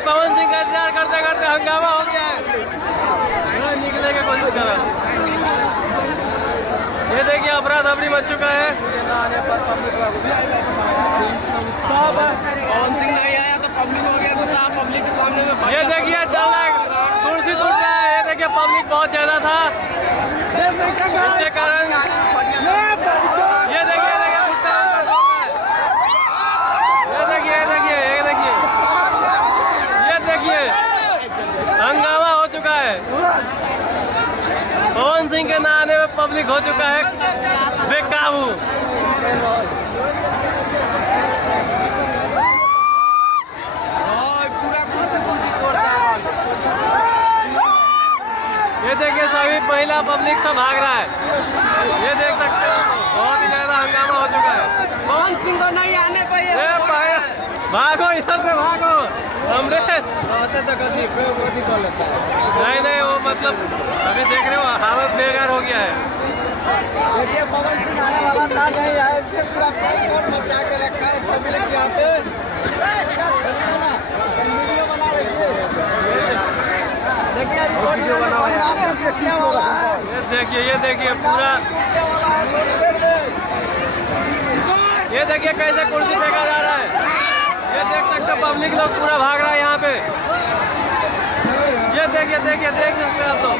पवन सिंह का इंतजार करते करते हंगामा हो गया है, निकलने की कोशिश कर रहा है। ये देखिए अफरा तफरी मच चुका है। पवन सिंह नहीं आया तो पब्लिक हो गया गुस्सा, पब्लिक के सामने में ये देखिए चल रहा है, कुर्सी टूट रहा है। ये देखिए पब्लिक बहुत ज्यादा था, इसके कारण ये देखिए हंगामा हो चुका है। पवन सिंह के ना आने में पब्लिक हो चुका है बेकाबू। ये देखिए सभी महिला पब्लिक सब भाग रहा है, ये देख सकते हो बहुत ही ज्यादा हंगामा हो चुका है। पवन सिंह को नहीं आने पर भागो, इधर से भागो। अमरीश नहीं वो मतलब अभी देख रहे हो हालत बेकार हो गया है। देखिए पवन सिंह आने वाला था, नहीं आया, इसके पूरा कोट मचा के रखा है पब्लिक यहाँ पे। वीडियो बना रखिए, देखिए वीडियो बना हुआ है। ये देखिए पूरा, ये देखिए कैसे कुर्सी फेंका जा रहा है। ये देख सकते हो पब्लिक लोग पूरा भाग रहा है यहाँ पे। ये देखिए देख सकते हैं आप लोग।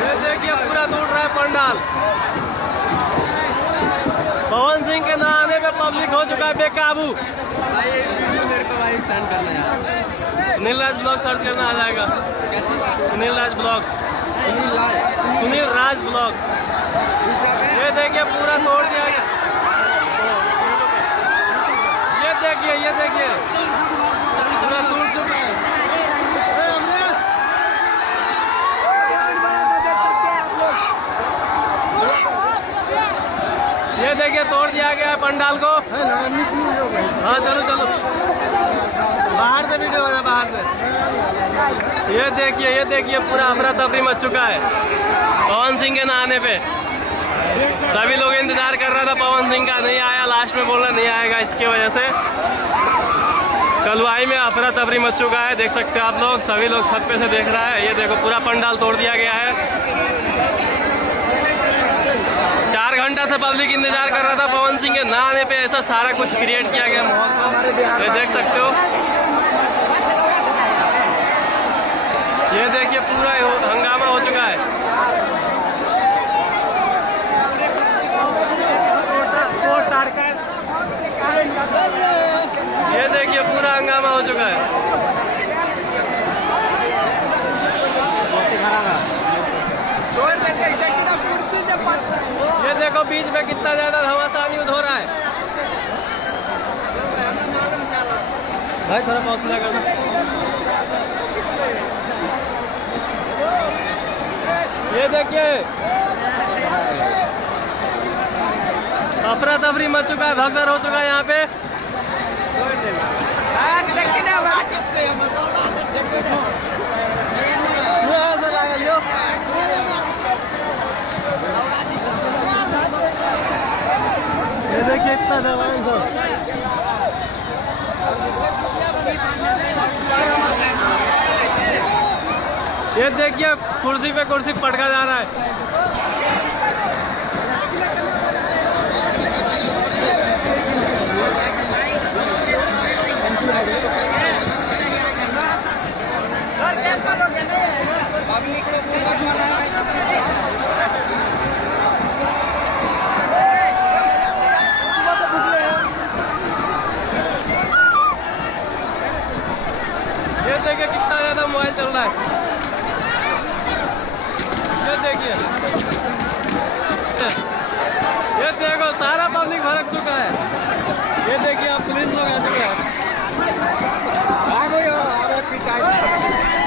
ये देखिए पूरा टूट रहा है पंडाल। पवन सिंह के ना आने पे पब्लिक हो चुका है बेकाबू। मेरे को भाई सेंड करना यार, सुनील राज ब्लॉग सर्च करना आ जाएगा। सुनील राज ब्लॉग, सुनील राज ब्लॉग। ये देखिए पूरा तोड़ दिया गया। ये देखिए पूरा टूट चुका है। ये देखिए तोड़ दिया गया है पंडाल को। हाँ चलो बाहर से वीडियो बना, बाहर से। ये देखिए पूरा अफरा तफरी मच चुका है पवन सिंह के ना आने पे। सभी लोग इंतजार कर रहा था पवन सिंह का, नहीं आया, लास्ट में बोल रहा नहीं आएगा। इसकी वजह से कलवाई में अफरा तफरी मच चुका है, देख सकते हो आप लोग। सभी लोग छत पे से देख रहा है। ये देखो पूरा पंडाल तोड़ दिया गया है। 4 घंटा से पब्लिक इंतजार कर रहा था पवन सिंह के ना आने पे। ऐसा सारा कुछ क्रिएट किया गया माहौल को, ये देख सकते हो। ये देखिए पूरा हंगामा हो चुका है। ये देखिए पूरा हंगामा हो चुका है। ये देखो बीच में कितना ज्यादा घमासान यूज हो रहा है। भाई थोड़ा हौसला करना। ये देखिए अफरा तफरी मच चुका है, भगदड़ हो चुका है यहाँ पे। ये देखिए रहा था वहीं से। ये देखिए कुर्सी पे कुर्सी पटका जा रहा है। ये देखिए कितना ज्यादा मोबाइल चल रहा है। ये देखिए, ये देखो सारा पब्लिक भड़क चुका है। ये देखिए आप पुलिस लोग आ चुके हैं।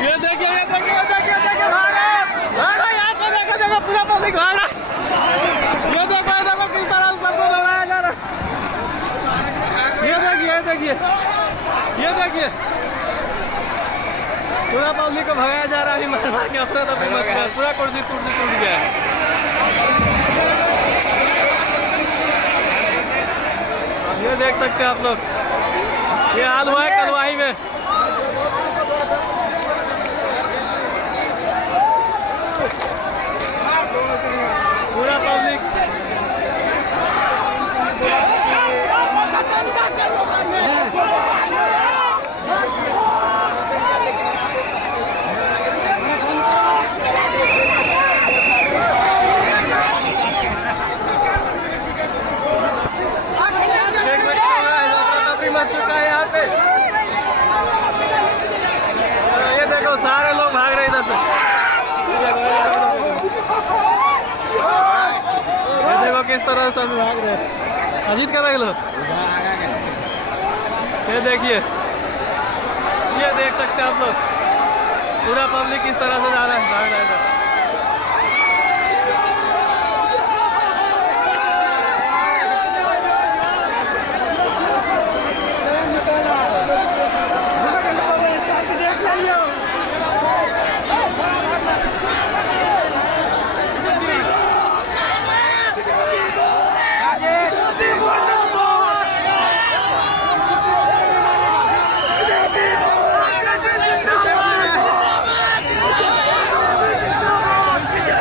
ये देखिए, ये देखिए, ये देखिए, देखिए भागो भागो, यहाँ से देखो, देखो पूरा पब्लिक भाग रहा है। ये देखो किस तरह से सबको भगाया जा रहा है। ये देखिए, ये देखिए, ये देखिए पूरा पब्लिक को भगाया जा रहा है। मार के अपना तभी मच गया, पूरा कुर्सी टूट गया है। ये देख सकते हैं आप लोग, ये हाल हुआ है कलवाही में। पूरा पब्लिक मच चुका है यहाँ पे। ये देखो सारे लोग भाग रहे इधर से। ये देखो किस तरह से सब भाग रहे हैं। अजीत का देख लो, ये देखिए, ये देख सकते हैं आप लोग, पूरा पब्लिक किस तरह से जा रहा है, भाग रहा है।